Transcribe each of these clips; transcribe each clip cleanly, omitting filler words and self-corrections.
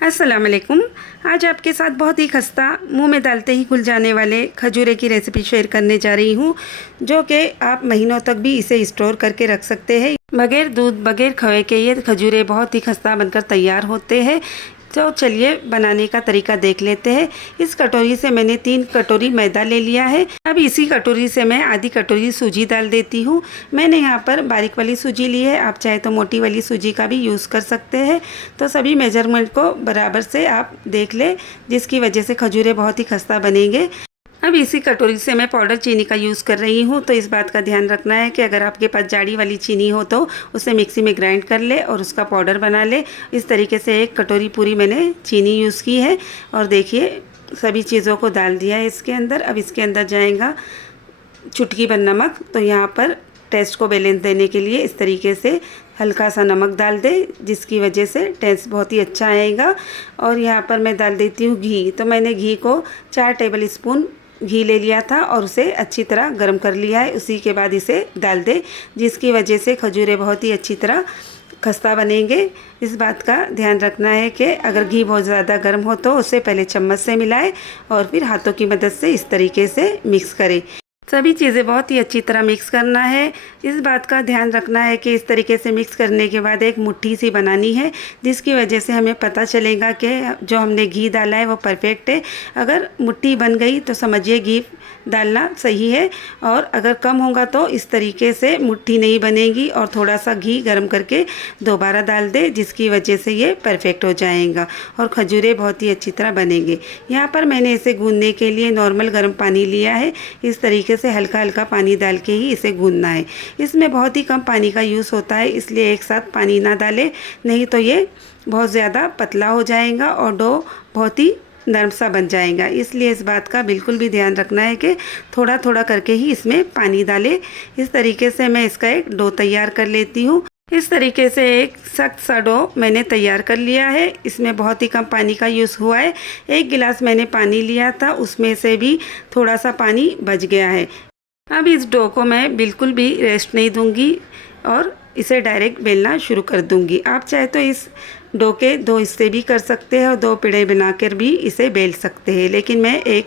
अस्सलाम वालेकुम। आज आपके साथ बहुत ही खस्ता मुंह में डालते ही घुल जाने वाले खजूरे की रेसिपी शेयर करने जा रही हूँ, जो कि आप महीनों तक भी इसे स्टोर करके रख सकते हैं। बगैर दूध बगैर खोए के ये खजूरे बहुत ही खस्ता बनकर तैयार होते हैं। तो चलिए बनाने का तरीका देख लेते हैं। इस कटोरी से मैंने 3 कटोरी मैदा ले लिया है। अब इसी कटोरी से मैं आधी कटोरी सूजी डाल देती हूँ। मैंने यहाँ पर बारीक वाली सूजी ली है, आप चाहे तो मोटी वाली सूजी का भी यूज़ कर सकते हैं। तो सभी मेजरमेंट को बराबर से आप देख लें, जिसकी वजह से खजूरे बहुत ही खस्ता बनेंगे। अब इसी कटोरी से मैं पाउडर चीनी का यूज़ कर रही हूँ। तो इस बात का ध्यान रखना है कि अगर आपके पास जाड़ी वाली चीनी हो तो उसे मिक्सी में ग्राइंड कर ले और उसका पाउडर बना ले। इस तरीके से 1 कटोरी पूरी मैंने चीनी यूज़ की है। और देखिए सभी चीज़ों को डाल दिया है इसके अंदर। अब इसके अंदर जाएगा चुटकी भर नमक। तो यहाँ पर टेस्ट को बैलेंस देने के लिए इस तरीके से हल्का सा नमक डाल दे, जिसकी वजह से टेस्ट बहुत ही अच्छा आएगा। और यहाँ पर मैं डाल देती हूँ घी। तो मैंने घी को 4 टेबल स्पून घी ले लिया था और उसे अच्छी तरह गर्म कर लिया है। उसी के बाद इसे डाल दे, जिसकी वजह से खजूरे बहुत ही अच्छी तरह खस्ता बनेंगे। इस बात का ध्यान रखना है कि अगर घी बहुत ज़्यादा गर्म हो तो उसे पहले चम्मच से मिलाएं और फिर हाथों की मदद से इस तरीके से मिक्स करें। सभी चीज़ें बहुत ही अच्छी तरह मिक्स करना है। इस बात का ध्यान रखना है कि इस तरीके से मिक्स करने के बाद एक मुट्ठी सी बनानी है, जिसकी वजह से हमें पता चलेगा कि जो हमने घी डाला है वो परफेक्ट है। अगर मुट्ठी बन गई तो समझिए घी डालना सही है, और अगर कम होगा तो इस तरीके से मुट्ठी नहीं बनेगी। और थोड़ा सा घी गर्म करके दोबारा डाल दे, जिसकी वजह से ये परफेक्ट हो जाएगा और खजूरे बहुत ही अच्छी तरह बनेंगे। यहाँ पर मैंने इसे गूंदने के लिए नॉर्मल गर्म पानी लिया है। इस तरीके से हल्का हल्का पानी डाल के ही इसे गूंदना है। इसमें बहुत ही कम पानी का यूज़ होता है, इसलिए एक साथ पानी ना डालें, नहीं तो ये बहुत ज़्यादा पतला हो जाएगा और डो बहुत ही नरम सा बन जाएगा। इसलिए इस बात का बिल्कुल भी ध्यान रखना है कि थोड़ा थोड़ा करके ही इसमें पानी डालें। इस तरीके से मैं इसका एक डो तैयार कर लेती हूँ। इस तरीके से एक सख्त सा डो मैंने तैयार कर लिया है। इसमें बहुत ही कम पानी का यूज़ हुआ है। 1 गिलास मैंने पानी लिया था, उसमें से भी थोड़ा सा पानी बच गया है। अब इस डो को मैं बिल्कुल भी रेस्ट नहीं दूंगी और इसे डायरेक्ट बेलना शुरू कर दूंगी। आप चाहे तो इस डो के 2 हिस्से भी कर सकते हैं और 2 पेड़े बनाकर भी इसे बेल सकते हैं, लेकिन मैं एक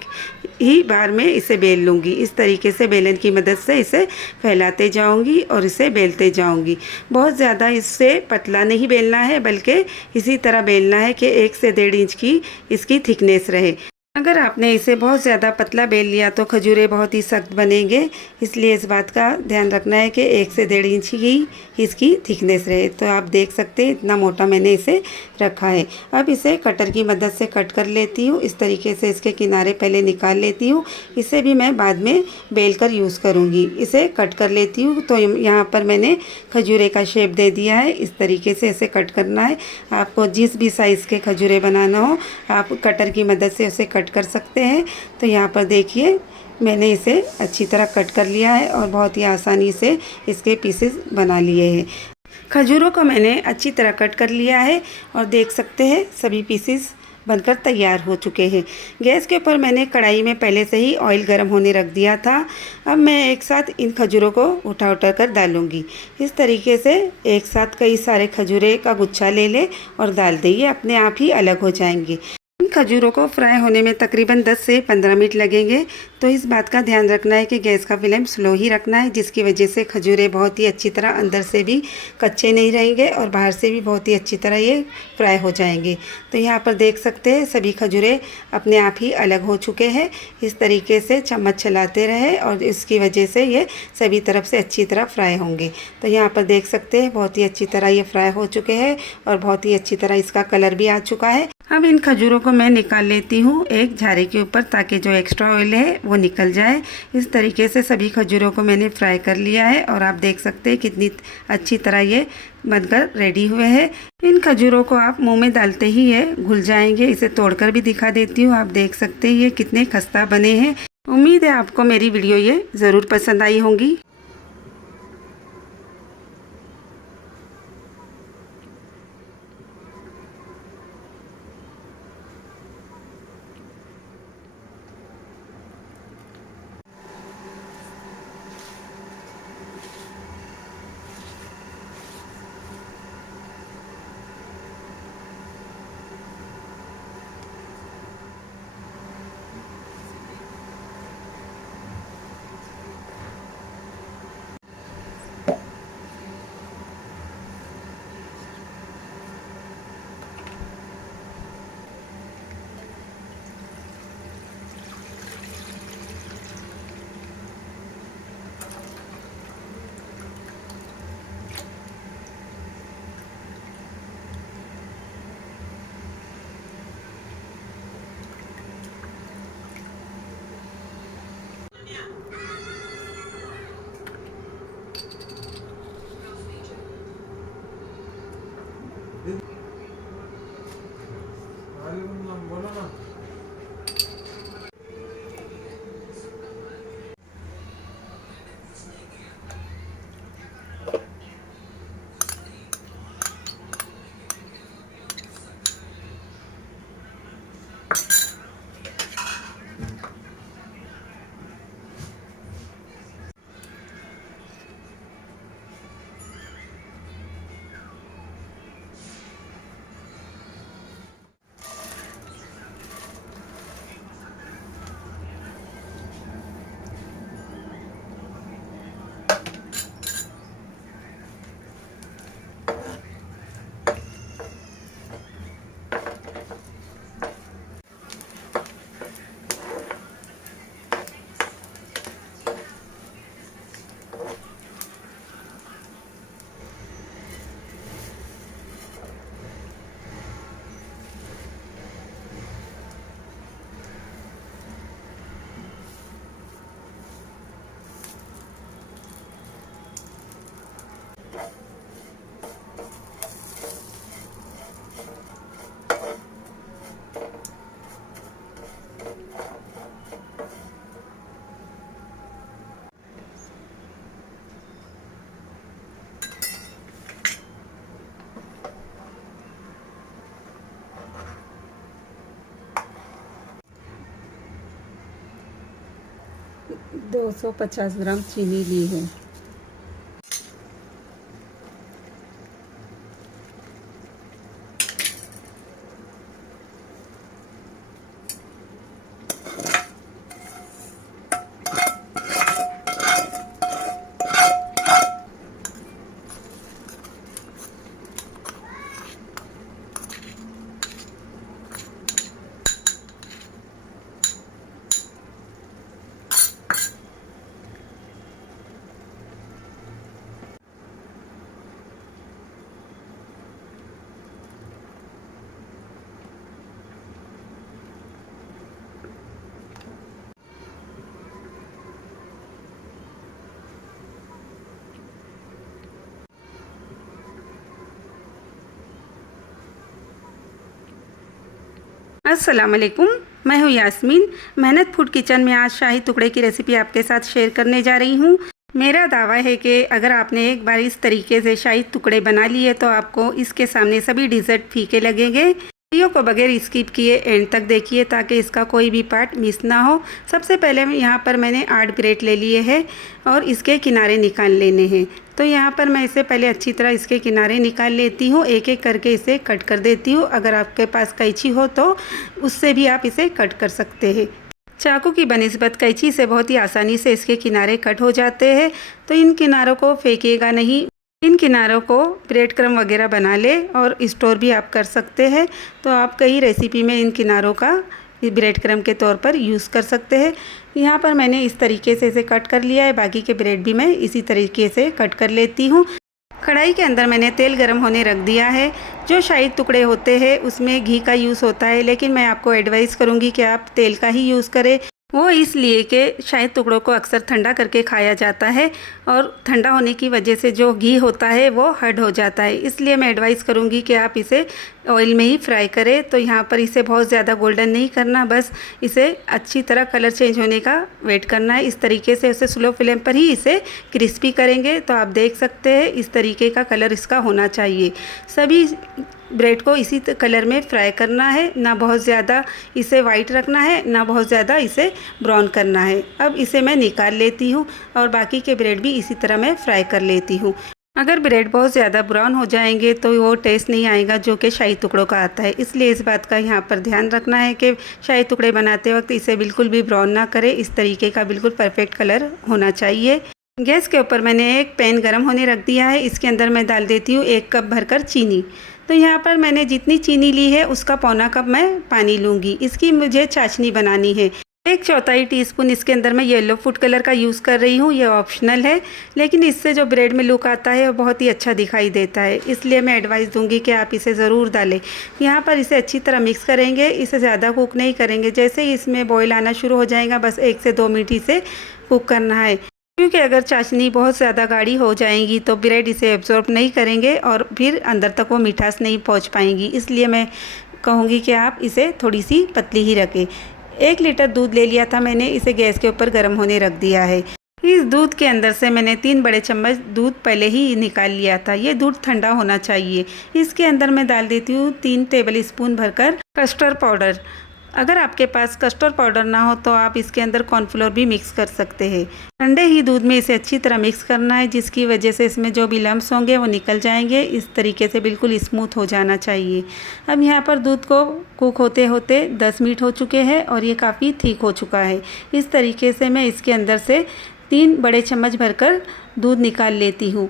ही बार में इसे बेल लूँगी। इस तरीके से बेलन की मदद से इसे फैलाते जाऊंगी और इसे बेलते जाऊंगी। बहुत ज़्यादा इससे पतला नहीं बेलना है, बल्कि इसी तरह बेलना है कि 1 से 1.5 इंच की इसकी थिकनेस रहे। अगर आपने इसे बहुत ज़्यादा पतला बेल लिया तो खजूरे बहुत ही सख्त बनेंगे। इसलिए इस बात का ध्यान रखना है कि 1 से 1.5 इंच ही इसकी थिकनेस रहे। तो आप देख सकते हैं इतना मोटा मैंने इसे रखा है। अब इसे कटर की मदद से कट कर लेती हूँ। इस तरीके से इसके किनारे पहले निकाल लेती हूँ। इसे भी मैं बाद में बेल कर यूज़ करूँगी। इसे कट कर लेती हूँ। तो यहाँ पर मैंने खजूरे का शेप दे दिया है। इस तरीके से इसे कट करना है। आपको जिस भी साइज़ के खजूरे बनाना हो आप कटर की मदद से उसे कट कर सकते हैं। तो यहाँ पर देखिए मैंने इसे अच्छी तरह कट कर लिया है और बहुत ही आसानी से इसके पीसेस बना लिए हैं। खजूरों को मैंने अच्छी तरह कट कर लिया है और देख सकते हैं सभी पीसेस बनकर तैयार हो चुके हैं। गैस के ऊपर मैंने कढ़ाई में पहले से ही ऑयल गर्म होने रख दिया था। अब मैं एक साथ इन खजूरों को उठा कर डालूंगी। इस तरीके से एक साथ कई सारे खजूरे का गुच्छा ले ले और डाल दे, ये अपने आप ही अलग हो जाएंगे। इन खजूरों को फ्राई होने में तकरीबन 10 से 15 मिनट लगेंगे। तो इस बात का ध्यान रखना है कि गैस का फ्लेम स्लो ही रखना है, जिसकी वजह से खजूरे बहुत ही अच्छी तरह अंदर से भी कच्चे नहीं रहेंगे और बाहर से भी बहुत ही अच्छी तरह ये फ्राई हो जाएंगे। तो यहाँ पर देख सकते हैं सभी खजूरे अपने आप ही अलग हो चुके हैं। इस तरीके से चम्मच चलाते रहे और इसकी वजह से ये सभी तरफ से अच्छी तरह फ्राई होंगे। तो यहाँ पर देख सकते हैं बहुत ही अच्छी तरह ये फ्राई हो चुके हैं और बहुत ही अच्छी तरह इसका कलर भी आ चुका है। अब इन खजूरों को मैं निकाल लेती हूँ एक झारे के ऊपर, ताकि जो एक्स्ट्रा ऑयल है वो निकल जाए। इस तरीके से सभी खजूरों को मैंने फ्राई कर लिया है और आप देख सकते हैं कितनी अच्छी तरह ये बनकर रेडी हुए हैं। इन खजूरों को आप मुंह में डालते ही ये घुल जाएंगे। इसे तोड़कर भी दिखा देती हूँ। आप देख सकते हैं ये कितने खस्ता बने हैं। उम्मीद है आपको मेरी वीडियो ये ज़रूर पसंद आई होंगी। बोलो ना। 250 ग्राम चीनी ली है। अस्सलाम वालेकुम, मैं हूँ यास्मीन। मेहनत फूड किचन में आज शाही टुकड़े की रेसिपी आपके साथ शेयर करने जा रही हूँ। मेरा दावा है कि अगर आपने एक बार इस तरीके से शाही टुकड़े बना लिए तो आपको इसके सामने सभी डिज़र्ट फीके लगेंगे। वीडियो को बगैर स्किप किए एंड तक देखिए ताकि इसका कोई भी पार्ट मिस ना हो। सबसे पहले यहाँ पर मैंने 8 ब्रेड ले लिए हैं और इसके किनारे निकाल लेने हैं। तो यहाँ पर मैं इसे पहले अच्छी तरह इसके किनारे निकाल लेती हूँ, एक एक करके इसे कट कर देती हूँ। अगर आपके पास कैंची हो तो उससे भी आप इसे कट कर सकते हैं। चाकू की बनिस्बत कैंची से बहुत ही आसानी से इसके किनारे कट हो जाते हैं। तो इन किनारों को फेंकिएगा नहीं, इन किनारों को ब्रेड क्रम्ब वगैरह बना ले और स्टोर भी आप कर सकते हैं। तो आप कई रेसिपी में इन किनारों का ब्रेड क्रम्ब के तौर पर यूज़ कर सकते हैं। यहाँ पर मैंने इस तरीके से इसे कट कर लिया है। बाकी के ब्रेड भी मैं इसी तरीके से कट कर लेती हूँ। कढ़ाई के अंदर मैंने तेल गरम होने रख दिया है। जो शाही टुकड़े होते हैं उसमें घी का यूज़ होता है, लेकिन मैं आपको एडवाइस करूँगी कि आप तेल का ही यूज़ करें। वो इसलिए कि शाही टुकड़ों को अक्सर ठंडा करके खाया जाता है और ठंडा होने की वजह से जो घी होता है वो हर्ड हो जाता है। इसलिए मैं एडवाइस करूँगी कि आप इसे ऑयल में ही फ्राई करें। तो यहाँ पर इसे बहुत ज़्यादा गोल्डन नहीं करना, बस इसे अच्छी तरह कलर चेंज होने का वेट करना है। इस तरीके से उसे स्लो फ्लेम पर ही इसे क्रिस्पी करेंगे। तो आप देख सकते हैं इस तरीके का कलर इसका होना चाहिए। सभी ब्रेड को इसी कलर में फ्राई करना है, ना बहुत ज़्यादा इसे वाइट रखना है, ना बहुत ज़्यादा इसे ब्राउन करना है। अब इसे मैं निकाल लेती हूँ और बाकी के ब्रेड भी इसी तरह मैं फ्राई कर लेती हूँ। अगर ब्रेड बहुत ज़्यादा ब्राउन हो जाएंगे तो वो टेस्ट नहीं आएगा जो कि शाही टुकड़ों का आता है। इसलिए इस बात का यहाँ पर ध्यान रखना है कि शाही टुकड़े बनाते वक्त इसे बिल्कुल भी ब्राउन ना करें। इस तरीके का बिल्कुल परफेक्ट कलर होना चाहिए। गैस के ऊपर मैंने एक पैन गरम होने रख दिया है। इसके अंदर मैं डाल देती हूँ 1 कप भरकर चीनी। तो यहाँ पर मैंने जितनी चीनी ली है उसका पौना कप मैं पानी लूँगी। इसकी मुझे चाशनी बनानी है। 1/4 टीस्पून इसके अंदर मैं येलो फूड कलर का यूज़ कर रही हूँ। ये ऑप्शनल है, लेकिन इससे जो ब्रेड में लुक आता है वो बहुत ही अच्छा दिखाई देता है। इसलिए मैं एडवाइस दूंगी कि आप इसे ज़रूर डालें। यहाँ पर इसे अच्छी तरह मिक्स करेंगे, इसे ज़्यादा कुक नहीं करेंगे। जैसे ही इसमें बॉयल आना शुरू हो जाएगा बस 1 से 2 मिनट इसे कुक करना है, क्योंकि अगर चाशनी बहुत ज़्यादा गाढ़ी हो जाएगी तो ब्रेड इसे एब्जॉर्ब नहीं करेंगे और फिर अंदर तक वो मिठास नहीं पहुंच पाएंगी। इसलिए मैं कहूँगी कि आप इसे थोड़ी सी पतली ही रखें। 1 लीटर दूध ले लिया था मैंने, इसे गैस के ऊपर गर्म होने रख दिया है। इस दूध के अंदर से मैंने 3 बड़े चम्मच दूध पहले ही निकाल लिया था। ये दूध ठंडा होना चाहिए। इसके अंदर मैं डाल देती हूँ 3 टेबल स्पून भरकर कस्टर्ड पाउडर। अगर आपके पास कस्टर्ड पाउडर ना हो तो आप इसके अंदर कॉर्नफ्लोर भी मिक्स कर सकते हैं। ठंडे ही दूध में इसे अच्छी तरह मिक्स करना है, जिसकी वजह से इसमें जो भी लम्स होंगे वो निकल जाएंगे। इस तरीके से बिल्कुल स्मूथ हो जाना चाहिए। अब यहाँ पर दूध को कुक होते होते 10 मिनट हो चुके हैं और ये काफ़ी थिक हो चुका है। इस तरीके से मैं इसके अंदर से 3 बड़े चम्मच भरकर दूध निकाल लेती हूँ।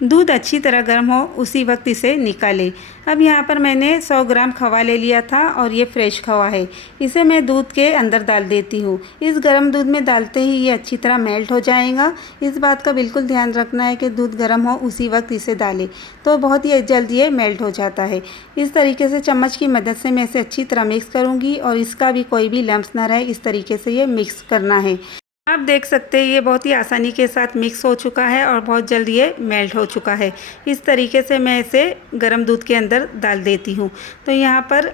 दूध अच्छी तरह गर्म हो उसी वक्त इसे निकालें। अब यहाँ पर मैंने 100 ग्राम खवा ले लिया था और ये फ्रेश खवा है। इसे मैं दूध के अंदर डाल देती हूँ। इस गर्म दूध में डालते ही ये अच्छी तरह मेल्ट हो जाएगा। इस बात का बिल्कुल ध्यान रखना है कि दूध गर्म हो उसी वक्त इसे डालें, तो बहुत ही जल्द ये मेल्ट हो जाता है। इस तरीके से चम्मच की मदद से मैं इसे अच्छी तरह मिक्स करूँगी और इसका भी कोई भी लम्स ना रहे, इस तरीके से ये मिक्स करना है। आप देख सकते हैं ये बहुत ही आसानी के साथ मिक्स हो चुका है और बहुत जल्द ये मेल्ट हो चुका है। इस तरीके से मैं इसे गर्म दूध के अंदर डाल देती हूँ। तो यहाँ पर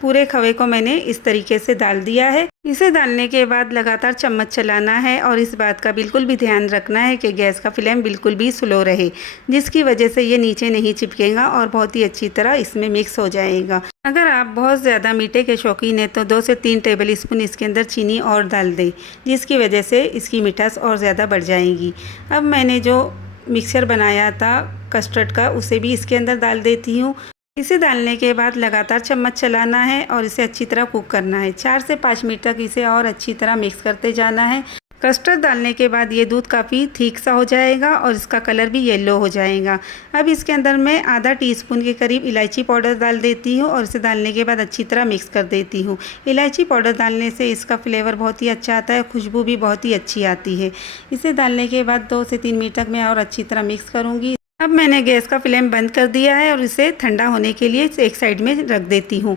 पूरे खवे को मैंने इस तरीके से डाल दिया है। इसे डालने के बाद लगातार चम्मच चलाना है और इस बात का बिल्कुल भी ध्यान रखना है कि गैस का फ्लेम बिल्कुल भी स्लो रहे, जिसकी वजह से ये नीचे नहीं चिपकेगा और बहुत ही अच्छी तरह इसमें मिक्स हो जाएगा। अगर आप बहुत ज़्यादा मीठे के शौकीन हैं तो 2 से 3 टेबल स्पून इसके अंदर चीनी और डाल दें, जिसकी वजह से इसकी मिठास और ज़्यादा बढ़ जाएगी। अब मैंने जो मिक्सचर बनाया था कस्टर्ड का, उसे भी इसके अंदर डाल देती हूँ। इसे डालने के बाद लगातार चम्मच चलाना है और इसे अच्छी तरह कुक करना है। 4 से 5 मिनट तक इसे और अच्छी तरह मिक्स करते जाना है। कस्टर्ड डालने के बाद ये दूध काफ़ी थिक सा हो जाएगा और इसका कलर भी येलो हो जाएगा। अब इसके अंदर मैं आधा टीस्पून के करीब इलायची पाउडर डाल देती हूँ और इसे डालने के बाद अच्छी तरह मिक्स कर देती हूँ। इलायची पाउडर डालने से इसका फ्लेवर बहुत ही अच्छा आता है, खुशबू भी बहुत ही अच्छी आती है। इसे डालने के बाद 2 से 3 मिनट तक मैं और अच्छी तरह मिक्स करूँगी। अब मैंने गैस का फ्लेम बंद कर दिया है और इसे ठंडा होने के लिए एक साइड में रख देती हूँ।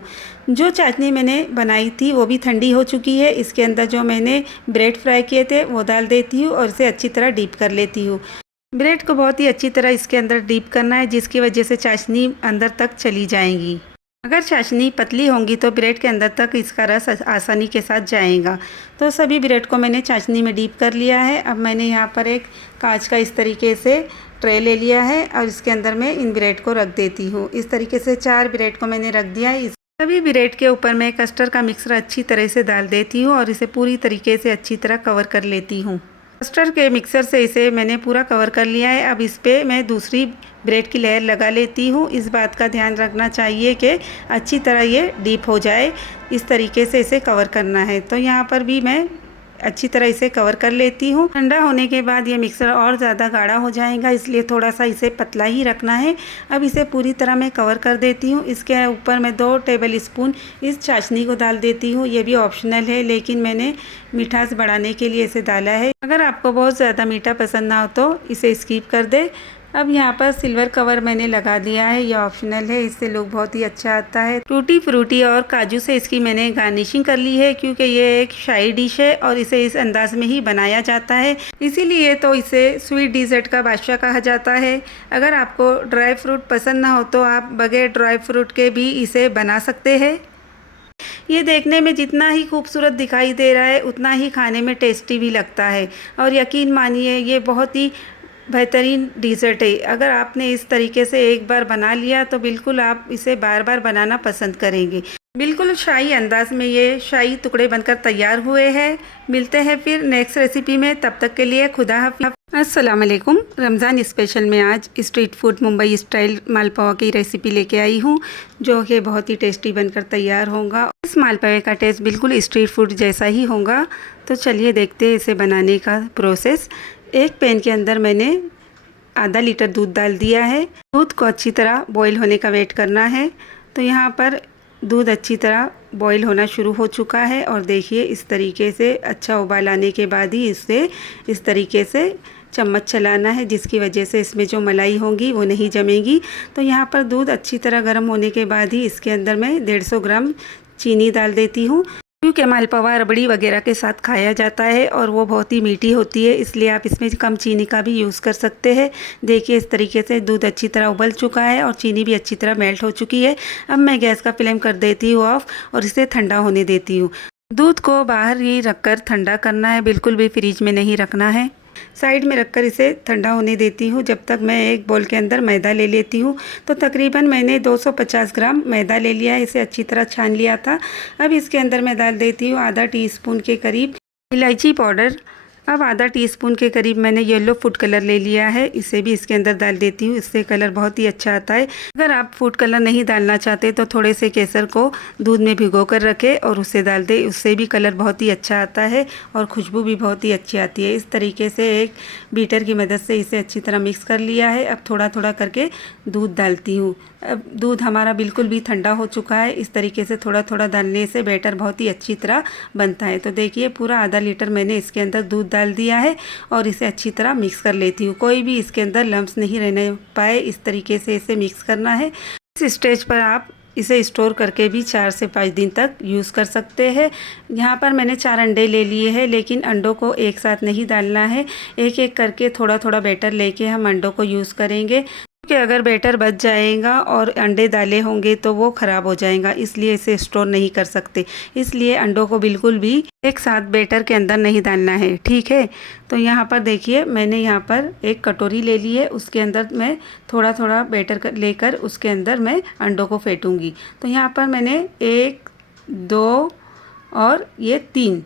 जो चाशनी मैंने बनाई थी वो भी ठंडी हो चुकी है। इसके अंदर जो मैंने ब्रेड फ्राई किए थे वो डाल देती हूँ और इसे अच्छी तरह डीप कर लेती हूँ। ब्रेड को बहुत ही अच्छी तरह इसके अंदर डीप करना है, जिसकी वजह से चाशनी अंदर तक चली जाएगी। अगर चाशनी पतली होंगी तो ब्रेड के अंदर तक इसका रस आसानी के साथ जाएगा। तो सभी ब्रेड को मैंने चाशनी में डीप कर लिया है। अब मैंने यहाँ पर एक कांच का इस तरीके से ट्रे ले लिया है और इसके अंदर मैं इन ब्रेड को रख देती हूँ। इस तरीके से 4 ब्रेड को मैंने रख दिया है। सभी ब्रेड के ऊपर मैं कस्टर्ड का मिक्सर अच्छी तरह से डाल देती हूँ और इसे पूरी तरीके से अच्छी तरह कवर कर लेती हूँ। कस्टर्ड के मिक्सर से इसे मैंने पूरा कवर कर लिया है। अब इस पर मैं दूसरी ब्रेड की लेयर लगा लेती हूँ। इस बात का ध्यान रखना चाहिए कि अच्छी तरह ये डीप हो जाए, इस तरीके से इसे कवर करना है। तो यहाँ पर भी मैं अच्छी तरह इसे कवर कर लेती हूँ। ठंडा होने के बाद ये मिक्सर और ज़्यादा गाढ़ा हो जाएगा, इसलिए थोड़ा सा इसे पतला ही रखना है। अब इसे पूरी तरह मैं कवर कर देती हूँ। इसके ऊपर मैं 2 टेबल स्पून इस चाशनी को डाल देती हूँ। ये भी ऑप्शनल है, लेकिन मैंने मिठास बढ़ाने के लिए इसे डाला है। अगर आपको बहुत ज़्यादा मीठा पसंद ना हो तो इसे स्किप कर दे। अब यहाँ पर सिल्वर कवर मैंने लगा दिया है, ये ऑप्शनल है, इससे लुक बहुत ही अच्छा आता है। टूटी फ्रूटी और काजू से इसकी मैंने गार्निशिंग कर ली है, क्योंकि ये एक शाही डिश है और इसे इस अंदाज में ही बनाया जाता है, इसीलिए तो इसे स्वीट डिज़र्ट का बादशाह कहा जाता है। अगर आपको ड्राई फ्रूट पसंद ना हो तो आप बगैर ड्राई फ्रूट के भी इसे बना सकते हैं। ये देखने में जितना ही खूबसूरत दिखाई दे रहा है उतना ही खाने में टेस्टी भी लगता है और यकीन मानिए ये बहुत ही बेहतरीन डिज़र्ट है। अगर आपने इस तरीके से एक बार बना लिया तो बिल्कुल आप इसे बार बार बनाना पसंद करेंगे। बिल्कुल शाही अंदाज में ये शाही टुकड़े बनकर तैयार हुए हैं। मिलते हैं फिर नेक्स्ट रेसिपी में, तब तक के लिए खुदा हाफिज़। अस्सलाम वालेकुम। रमज़ान स्पेशल में आज स्ट्रीट फूड मुंबई स्टाइल मालपुआ की रेसिपी लेके आई हूँ, जो कि बहुत ही टेस्टी बनकर तैयार होगा। इस मालपुए का टेस्ट बिल्कुल स्ट्रीट फूड जैसा ही होगा। तो चलिए देखते हैं इसे बनाने का प्रोसेस। एक पैन के अंदर मैंने आधा लीटर दूध डाल दिया है। दूध को अच्छी तरह बॉईल होने का वेट करना है। तो यहाँ पर दूध अच्छी तरह बॉईल होना शुरू हो चुका है और देखिए इस तरीके से अच्छा उबाल आने के बाद ही इसे इस तरीके से चम्मच चलाना है, जिसकी वजह से इसमें जो मलाई होगी वो नहीं जमेगी। तो यहाँ पर दूध अच्छी तरह गर्म होने के बाद ही इसके अंदर मैं 150 ग्राम चीनी डाल देती हूँ। क्योंकि मालपुआ रबड़ी वगैरह के साथ खाया जाता है और वो बहुत ही मीठी होती है, इसलिए आप इसमें कम चीनी का भी यूज़ कर सकते हैं। देखिए इस तरीके से दूध अच्छी तरह उबल चुका है और चीनी भी अच्छी तरह मेल्ट हो चुकी है। अब मैं गैस का फ्लेम कर देती हूँ ऑफ और इसे ठंडा होने देती हूँ। दूध को बाहर ही रखकर ठंडा करना है, बिल्कुल भी फ्रिज में नहीं रखना है। साइड में रखकर इसे ठंडा होने देती हूँ। जब तक मैं एक बोल के अंदर मैदा ले लेती हूँ। तो तकरीबन मैंने 250 ग्राम मैदा ले लिया है, इसे अच्छी तरह छान लिया था। अब इसके अंदर मैं डाल देती हूँ आधा टीस्पून के करीब इलायची पाउडर। अब आधा टीस्पून के करीब मैंने येलो फूड कलर ले लिया है, इसे भी इसके अंदर डाल देती हूँ। इससे कलर बहुत ही अच्छा आता है। अगर आप फूड कलर नहीं डालना चाहते तो थोड़े से केसर को दूध में भिगो कर रखें और उसे डाल दें, उससे भी कलर बहुत ही अच्छा आता है और खुशबू भी बहुत ही अच्छी आती है। इस तरीके से एक बीटर की मदद से इसे अच्छी तरह मिक्स कर लिया है। अब थोड़ा थोड़ा करके दूध डालती हूँ। अब दूध हमारा बिल्कुल भी ठंडा हो चुका है। इस तरीके से थोड़ा थोड़ा डालने से बैटर बहुत ही अच्छी तरह बनता है। तो देखिए पूरा आधा लीटर मैंने इसके अंदर दूध डाल दिया है और इसे अच्छी तरह मिक्स कर लेती हूँ। कोई भी इसके अंदर लम्स नहीं रहने पाए, इस तरीके से इसे मिक्स करना है। इस स्टेज पर आप इसे स्टोर करके भी 4 से 5 दिन तक यूज़ कर सकते हैं। यहाँ पर मैंने 4 अंडे ले लिए हैं, लेकिन अंडों को एक साथ नहीं डालना है, एक एक करके थोड़ा थोड़ा बैटर लेके हम अंडों को यूज़ करेंगे। कि अगर बैटर बच जाएगा और अंडे डाले होंगे तो वो ख़राब हो जाएगा, इसलिए इसे स्टोर नहीं कर सकते। इसलिए अंडों को बिल्कुल भी एक साथ बैटर के अंदर नहीं डालना है, ठीक है। तो यहाँ पर देखिए मैंने यहाँ पर एक कटोरी ले ली है, उसके अंदर मैं थोड़ा थोड़ा बैटर लेकर उसके अंदर मैं अंडों को फेंटूँगी। तो यहाँ पर मैंने 1, 2 और ये 3,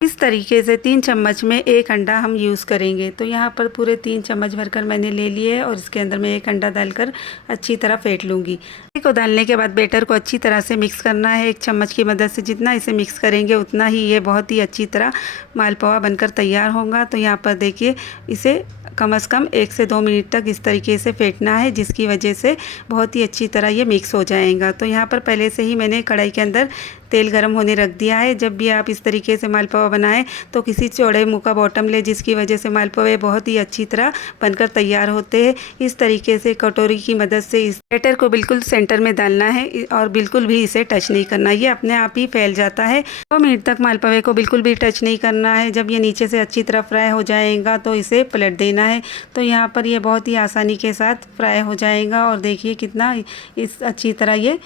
इस तरीके से 3 चम्मच में एक अंडा हम यूज़ करेंगे। तो यहाँ पर पूरे 3 चम्मच भरकर मैंने ले लिए है और इसके अंदर मैं एक अंडा डालकर अच्छी तरह फेंट लूँगी। को डालने के बाद बैटर को अच्छी तरह से मिक्स करना है। एक चम्मच की मदद से जितना इसे मिक्स करेंगे उतना ही ये बहुत ही अच्छी तरह मालपुआ बनकर तैयार होगा। तो यहाँ पर देखिए इसे कम से कम 1 से 2 मिनट तक इस तरीके से फेंटना है, जिसकी वजह से बहुत ही अच्छी तरह ये मिक्स हो जाएगा। तो यहाँ पर पहले से ही मैंने कढ़ाई के अंदर तेल गरम होने रख दिया है। जब भी आप इस तरीके से मालपुआ बनाएं तो किसी चौड़े मुँह का बॉटम ले, जिसकी वजह से मालपुए बहुत ही अच्छी तरह बनकर तैयार होते हैं। इस तरीके से कटोरी की मदद से इस बैटर को बिल्कुल सेंटर में डालना है और बिल्कुल भी इसे टच नहीं करना, ये अपने आप ही फैल जाता है। 2 मिनट तक मालपुए को बिल्कुल भी टच नहीं करना है। जब ये नीचे से अच्छी तरह फ्राई हो जाएगा तो इसे पलट देना है। तो यहाँ पर ये बहुत ही आसानी के साथ फ्राई हो जाएगा और देखिए कितना इस अच्छी तरह ये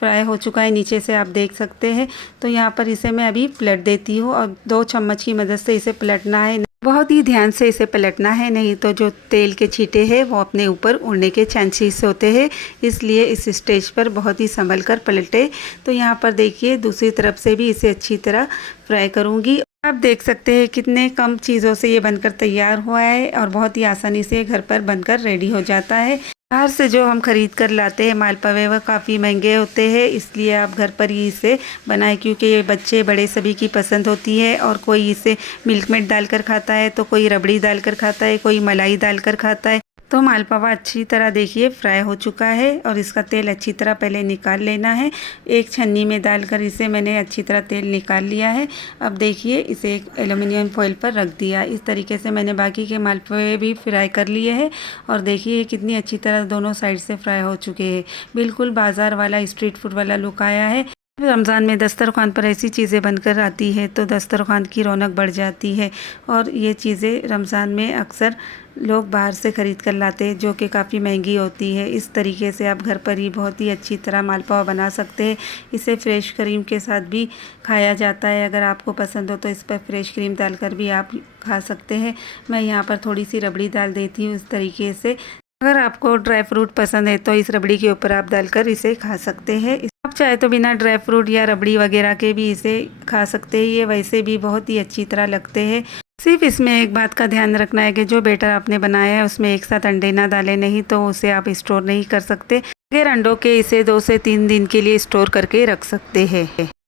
फ्राई हो चुका है, नीचे से आप देख सकते हैं। तो यहाँ पर इसे मैं अभी पलट देती हूँ और 2 चम्मच की मदद से इसे पलटना है, बहुत ही ध्यान से इसे पलटना है, नहीं तो जो तेल के छींटे हैं वो अपने ऊपर उड़ने के चांसेस होते हैं। इसलिए इस स्टेज पर बहुत ही संभल कर पलटे। तो यहाँ पर देखिए दूसरी तरफ से भी इसे अच्छी तरह फ्राई करूँगी। आप देख सकते हैं कितने कम चीज़ों से ये बनकर तैयार हुआ है और बहुत ही आसानी से घर पर बनकर रेडी हो जाता है। बाहर से जो हम ख़रीद कर लाते हैं मालपुए वह काफ़ी महंगे होते हैं, इसलिए आप घर पर ही इसे बनाएं, क्योंकि ये बच्चे बड़े सभी की पसंद होती है। और कोई इसे मिल्क मेड डालकर खाता है, तो कोई रबड़ी डालकर खाता है, कोई मलाई डालकर खाता है। तो मालपुआ अच्छी तरह देखिए फ्राई हो चुका है और इसका तेल अच्छी तरह पहले निकाल लेना है। एक छन्नी में डालकर इसे मैंने अच्छी तरह तेल निकाल लिया है। अब देखिए इसे एक एल्युमिनियम फॉइल पर रख दिया। इस तरीके से मैंने बाकी के मालपुए भी फ्राई कर लिए हैं और देखिए कितनी अच्छी तरह दोनों साइड से फ्राई हो चुके हैं। बिल्कुल बाज़ार वाला स्ट्रीट फूड वाला लुक आया है। रमज़ान में दस्तरखान पर ऐसी चीज़ें बनकर आती है तो दस्तरखान की रौनक बढ़ जाती है। और ये चीज़ें रमज़ान में अक्सर लोग बाहर से ख़रीद कर लाते हैं, जो कि काफ़ी महंगी होती है। इस तरीके से आप घर पर ही बहुत ही अच्छी तरह मालपुआ बना सकते हैं। इसे फ्रेश क्रीम के साथ भी खाया जाता है। अगर आपको पसंद हो तो इस पर फ्रेश क्रीम डालकर भी आप खा सकते हैं। मैं यहाँ पर थोड़ी सी रबड़ी डाल देती हूँ इस तरीके से। अगर आपको ड्राई फ्रूट पसंद है तो इस रबड़ी के ऊपर आप डालकर इसे खा सकते हैं। आप चाहे तो बिना ड्राई फ्रूट या रबड़ी वगैरह के भी इसे खा सकते हैं, ये वैसे भी बहुत ही अच्छी तरह लगते हैं। सिर्फ इसमें एक बात का ध्यान रखना है कि जो बैटर आपने बनाया है उसमें एक साथ अंडे ना डालें, नहीं तो उसे आप स्टोर नहीं कर सकते। बगैर अंडों के इसे 2 से 3 दिन के लिए स्टोर करके रख सकते हैं।